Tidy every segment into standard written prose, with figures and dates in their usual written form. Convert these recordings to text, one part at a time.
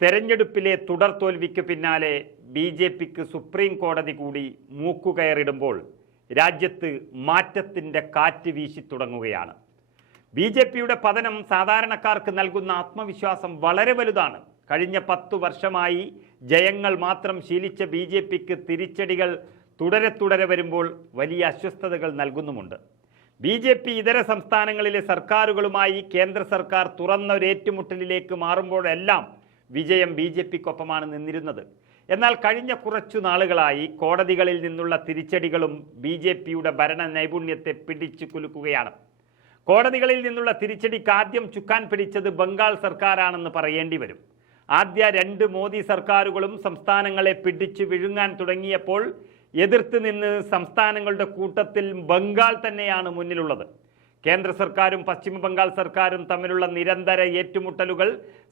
തെരഞ്ഞെടുപ്പിലെ തുടർ തോൽവിക്ക് പിന്നാലെ ബി.ജെ.പിക്ക് സുപ്രീം കോടതി കൂടി മൂക്കുകയറിടുമ്പോൾ രാജ്യത്ത് മാറ്റത്തിൻ്റെ കാറ്റ് വീശി തുടങ്ങുകയാണ്. ബി.ജെ.പിയുടെ പതനം സാധാരണക്കാർക്ക് നൽകുന്ന ആത്മവിശ്വാസം വളരെ വലുതാണ്. കഴിഞ്ഞ 10 വർഷമായി ജയങ്ങൾ മാത്രം ശീലിച്ച ബി.ജെ.പിക്ക് തിരിച്ചടികൾ തുടരെ വരുമ്പോൾ വലിയ അസ്വസ്ഥതകൾ നൽകുന്നുമുണ്ട്. ബി.ജെ.പി ഇതര സംസ്ഥാനങ്ങളിലെ സർക്കാരുകളുമായി കേന്ദ്ര സർക്കാർ തുറന്ന ഒരു ഏറ്റുമുട്ടലിലേക്ക് മാറുമ്പോഴെല്ലാം വിജയം ബി.ജെ.പിക്കൊപ്പമാണ് നിന്നിരുന്നത്. എന്നാൽ കഴിഞ്ഞ കുറച്ചു നാളുകളായി കോടതികളിൽ നിന്നുള്ള തിരിച്ചടികളും ബി.ജെ.പിയുടെ ഭരണ നൈപുണ്യത്തെ പിടിച്ചു കുലുക്കുകയാണ്. കോടതികളിൽ നിന്നുള്ള തിരിച്ചടിക്ക് ആദ്യം ചുക്കാൻ പിടിച്ചത് ബംഗാൾ സർക്കാരാണെന്ന് പറയേണ്ടി വരും. ആദ്യ 2 മോദി സർക്കാരുകളും സംസ്ഥാനങ്ങളെ പിടിച്ചു വിഴുങ്ങാൻ തുടങ്ങിയപ്പോൾ എതിർത്ത് നിന്ന് സംസ്ഥാനങ്ങളുടെ കൂട്ടത്തിൽ ബംഗാൾ തന്നെയാണ് മുന്നിലുള്ളത്. കേന്ദ്ര സർക്കാരും പശ്ചിമ ബംഗാൾ സർക്കാരും തമ്മിലുള്ള നിരന്തര ഏറ്റുമുട്ടലുകൾ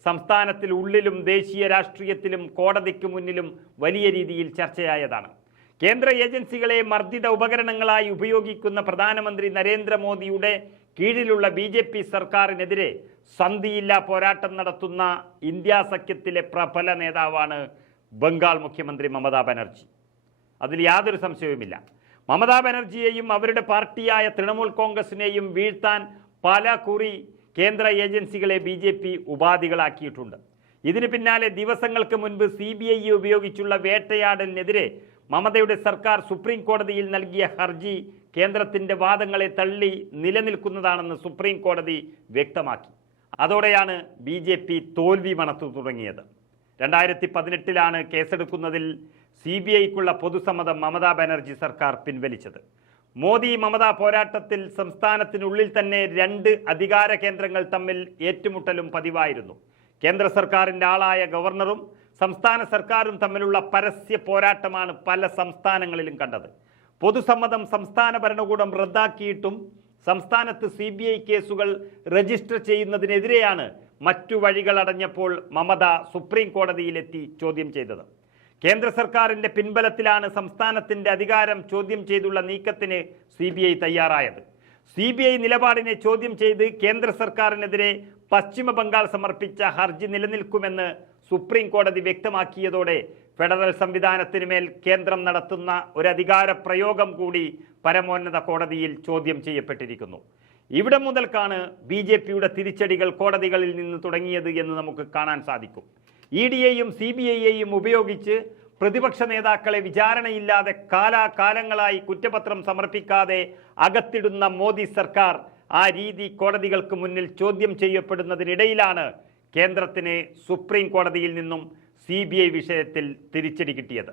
സംസ്ഥാനത്തിൽ ഉള്ളിലും ദേശീയ രാഷ്ട്രീയത്തിലും കോടതിക്ക് മുന്നിലും വലിയ രീതിയിൽ ചർച്ചയായതാണ്. കേന്ദ്ര ഏജൻസികളെ മർദ്ദിത ഉപകരണങ്ങളായി ഉപയോഗിക്കുന്ന പ്രധാനമന്ത്രി നരേന്ദ്രമോദിയുടെ കീഴിലുള്ള ബി.ജെ.പി സർക്കാരിനെതിരെ സന്ധിയില്ലാ പോരാട്ടം നടത്തുന്ന ഇന്ത്യ സഖ്യത്തിലെ പ്രബല നേതാവാണ് ബംഗാൾ മുഖ്യമന്ത്രി മമതാ ബാനർജി. അതിൽ യാതൊരു സംശയവുമില്ല. മമതാ ബാനർജിയെയും അവരുടെ പാർട്ടിയായ തൃണമൂൽ കോൺഗ്രസിനെയും വീഴ്ത്താൻ പല കുറി കേന്ദ്ര ഏജൻസികളെ ബി.ജെ.പി ഉപാധികളാക്കിയിട്ടുണ്ട്. ഇതിന് പിന്നാലെ ദിവസങ്ങൾക്ക് മുൻപ് CBI ഉപയോഗിച്ചുള്ള വേട്ടയാടലിനെതിരെ മമതയുടെ സർക്കാർ സുപ്രീം കോടതിയിൽ നൽകിയ ഹർജി കേന്ദ്രത്തിൻ്റെ വാദങ്ങളെ തള്ളി നിലനിൽക്കുന്നതാണെന്ന് സുപ്രീം കോടതി വ്യക്തമാക്കി. അതോടെയാണ് ബി.ജെ.പി തോൽവി മണത്തു തുടങ്ങിയത്. 2018 കേസെടുക്കുന്നതിൽ CBIക്കുള്ള പൊതുസമ്മതം മമതാ ബാനർജി സർക്കാർ പിൻവലിച്ചത്. മോദി മമതാ പോരാട്ടത്തിൽ സംസ്ഥാനത്തിനുള്ളിൽ തന്നെ 2 അധികാര കേന്ദ്രങ്ങൾ തമ്മിൽ ഏറ്റുമുട്ടലും പതിവായിരുന്നു. കേന്ദ്ര സർക്കാരിൻ്റെ ആളായ ഗവർണറും സംസ്ഥാന സർക്കാരും തമ്മിലുള്ള പരസ്യ പോരാട്ടമാണ് പല സംസ്ഥാനങ്ങളിലും കണ്ടത്. പൊതുസമ്മതം സംസ്ഥാന ഭരണകൂടം റദ്ദാക്കിയിട്ടും സംസ്ഥാനത്ത് CBI കേസുകൾ രജിസ്റ്റർ ചെയ്യുന്നതിനെതിരെയാണ് മറ്റു വഴികൾ അടഞ്ഞപ്പോൾ മമത സുപ്രീം കോടതിയിലെത്തി ചോദ്യം ചെയ്തത്. കേന്ദ്ര സർക്കാരിൻ്റെ പിൻബലത്തിലാണ് സംസ്ഥാനത്തിൻ്റെ അധികാരം ചോദ്യം ചെയ്തുള്ള നീക്കത്തിന് CBI തയ്യാറായത്. CBI നിലപാടിനെ ചോദ്യം ചെയ്ത് കേന്ദ്ര സർക്കാരിനെതിരെ പശ്ചിമ ബംഗാൾ സമർപ്പിച്ച ഹർജി നിലനിൽക്കുമെന്ന് സുപ്രീം കോടതി വ്യക്തമാക്കിയതോടെ ഫെഡറൽ സംവിധാനത്തിന് മേൽ കേന്ദ്രം നടത്തുന്ന ഒരു അധികാര പ്രയോഗം കൂടി പരമോന്നത കോടതിയിൽ ചോദ്യം ചെയ്യപ്പെട്ടിരിക്കുന്നു. ഇവിടെ മുതൽക്കാണ് ബി.ജെ.പിയുടെ തിരിച്ചടികൾ കോടതികളിൽ നിന്ന് തുടങ്ങിയത് എന്ന് നമുക്ക് കാണാൻ സാധിക്കും. EDയെയും CBIയെയും ഉപയോഗിച്ച് പ്രതിപക്ഷ നേതാക്കളെ വിചാരണയില്ലാതെ കാലാകാലങ്ങളായി കുറ്റപത്രം സമർപ്പിക്കാതെ അകത്തിടുന്ന മോദി സർക്കാർ ആ രീതി കോടതികൾക്ക് മുന്നിൽ ചോദ്യം ചെയ്യപ്പെടുന്നതിനിടയിലാണ് കേന്ദ്രത്തിന് സുപ്രീം കോടതിയിൽ നിന്നും CBI വിഷയത്തിൽ തിരിച്ചടി കിട്ടിയത്.